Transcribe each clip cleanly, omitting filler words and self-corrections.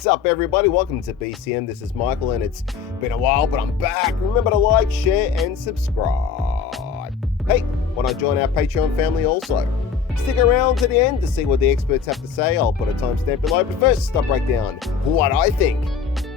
What's up, everybody? Welcome to BCM. This is Michael, and it's been a while, but I'm back. Remember to like, share, and subscribe. Hey, why not join our Patreon family also? Stick around to the end to see what the experts have to say. I'll put a timestamp below, but first, I'll break down what I think.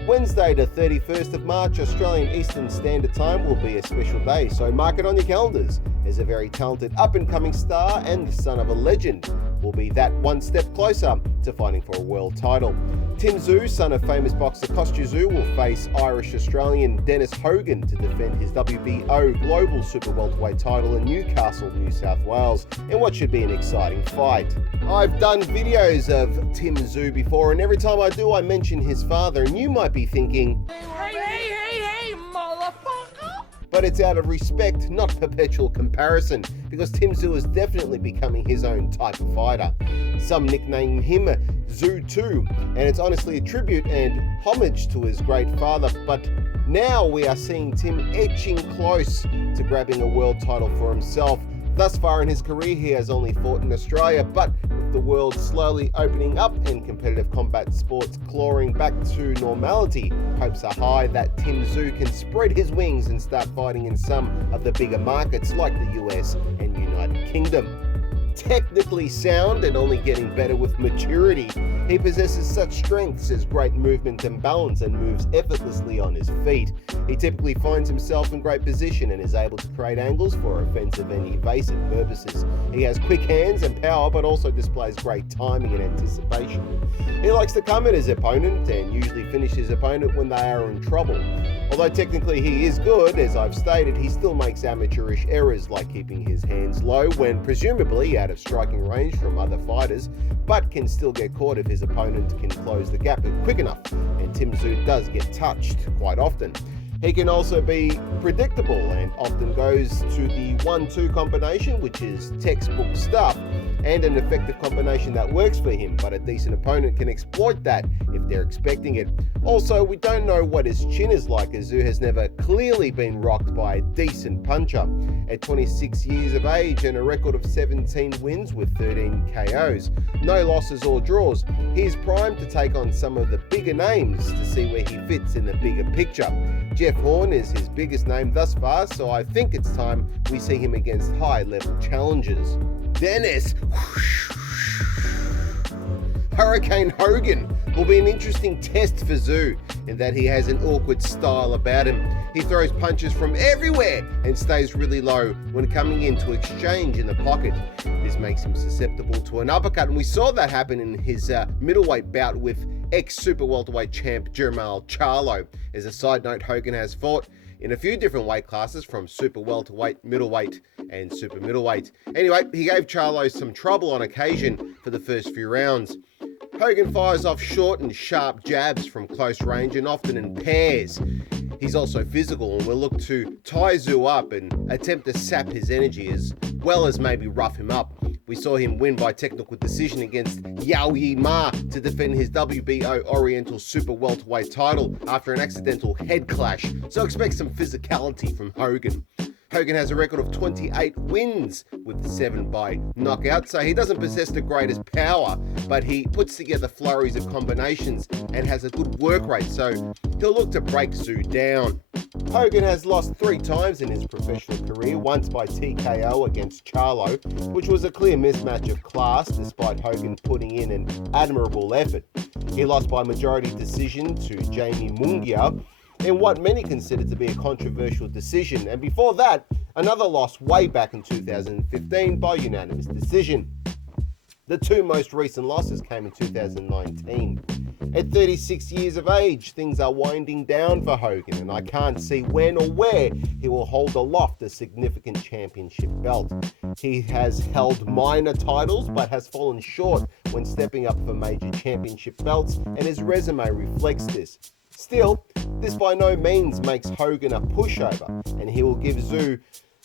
Wednesday, the 31st of March, Australian Eastern Standard Time will be a special day, so mark it on your calendars. As a very talented up-and-coming star and the son of a legend will be that one step closer to fighting for a world title. Tszyu, son of famous boxer Tszyu, will face Irish-Australian Dennis Hogan to defend his WBO Global Super Welterweight title in Newcastle, New South Wales, in what should be an exciting fight. I've done videos of Tszyu before, and every time I do, I mention his father, and you might be thinking, hey, motherfucker! But it's out of respect, not perpetual comparison, because Tszyu is definitely becoming his own type of fighter. Some nickname him Tszyu too, and it's honestly a tribute and homage to his great father, but now we are seeing Tim edging close to grabbing a world title for himself. Thus far in his career, he has only fought in Australia, but with the world slowly opening up and competitive combat sports clawing back to normality, hopes are high that Tszyu can spread his wings and start fighting in some of the bigger markets like the US and United Kingdom. Technically sound and only getting better with maturity, he possesses such strengths as great movement and balance and moves effortlessly on his feet. He typically finds himself in great position and is able to create angles for offensive and evasive purposes. He has quick hands and power, but also displays great timing and anticipation. He likes to come at his opponent and usually finish his opponent when they are in trouble. Although technically he is good, as I've stated, he still makes amateurish errors like keeping his hands low when presumably out of striking range from other fighters, but can still get caught if his opponent can close the gap quick enough, and Tszyu does get touched quite often. He can also be predictable and often goes to the 1-2 combination, which is textbook stuff, and an effective combination that works for him, but a decent opponent can exploit that if they're expecting it. Also, we don't know what his chin is like, as Tszyu has never clearly been rocked by a decent puncher. At 26 years of age and a record of 17 wins with 13 KOs, no losses or draws, he is primed to take on some of the bigger names to see where he fits in the bigger picture. Jeff Horn is his biggest name thus far, so I think it's time we see him against high-level challengers. Dennis Hurricane Hogan will be an interesting test for Tszyu in that he has an awkward style about him. He throws punches from everywhere and stays really low when coming into exchange in the pocket. This makes him susceptible to an uppercut, and we saw that happen in his middleweight bout with ex-super welterweight champ Jermall Charlo. As a side note, Hogan has fought in a few different weight classes from super welterweight, middleweight, and super middleweight. Anyway, he gave Charlo some trouble on occasion for the first few rounds. Hogan fires off short and sharp jabs from close range and often in pairs. He's also physical and will look to tie Tszyu up and attempt to sap his energy as well as maybe rough him up. We saw him win by technical decision against Yao Yi Ma to defend his WBO Oriental Super Welterweight title after an accidental head clash, so expect some physicality from Hogan. Hogan has a record of 28 wins with 7 by knockout, so he doesn't possess the greatest power, but he puts together flurries of combinations and has a good work rate, so he'll look to break Tszyu down. Hogan has lost 3 times in his professional career, once by TKO against Charlo, which was a clear mismatch of class despite Hogan putting in an admirable effort. He lost by majority decision to Jamie Munguia in what many consider to be a controversial decision, and before that, another loss way back in 2015 by unanimous decision. The 2 most recent losses came in 2019. At 36 years of age, things are winding down for Hogan, and I can't see when or where he will hold aloft a significant championship belt. He has held minor titles, but has fallen short when stepping up for major championship belts, and his resume reflects this. Still, this by no means makes Hogan a pushover, and he will give Tszyu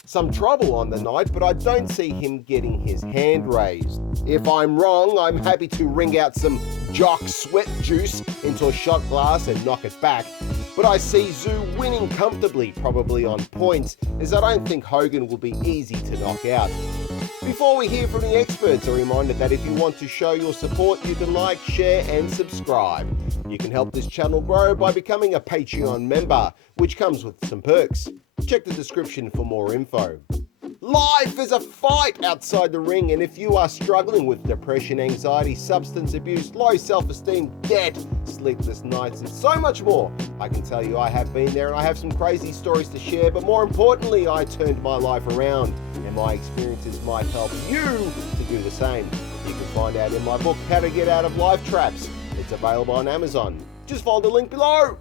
some trouble on the night, but I don't see him getting his hand raised. If I'm wrong, I'm happy to wring out some jock sweat juice into a shot glass and knock it back, but I see Tszyu winning comfortably, probably on points, as I don't think Hogan will be easy to knock out. Before we hear from the experts, a reminder that if you want to show your support, you can like, share and subscribe. You can help this channel grow by becoming a Patreon member, which comes with some perks. Check the description for more info. Life is a fight outside the ring, and if you are struggling with depression, anxiety, substance abuse, low self-esteem, debt, sleepless nights, and so much more, I can tell you I have been there and I have some crazy stories to share, but more importantly, I turned my life around, and my experiences might help you to do the same. You can find out in my book, How to Get Out of Life Traps. It's available on Amazon. Just follow the link below.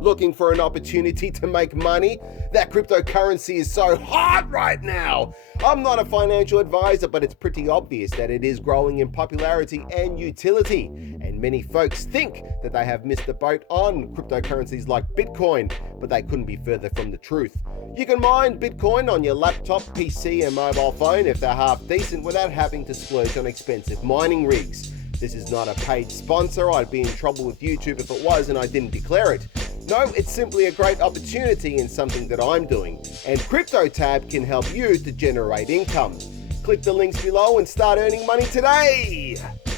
Looking for an opportunity to make money? That cryptocurrency is so hot right now. I'm not a financial advisor, but it's pretty obvious that it is growing in popularity and utility. And many folks think that they have missed the boat on cryptocurrencies like Bitcoin, but they couldn't be further from the truth. You can mine Bitcoin on your laptop, PC, and mobile phone if they're half decent without having to splurge on expensive mining rigs. This is not a paid sponsor. I'd be in trouble with YouTube if it was and I didn't declare it. No, it's simply a great opportunity in something that I'm doing, and CryptoTab can help you to generate income. Click the links below and start earning money today.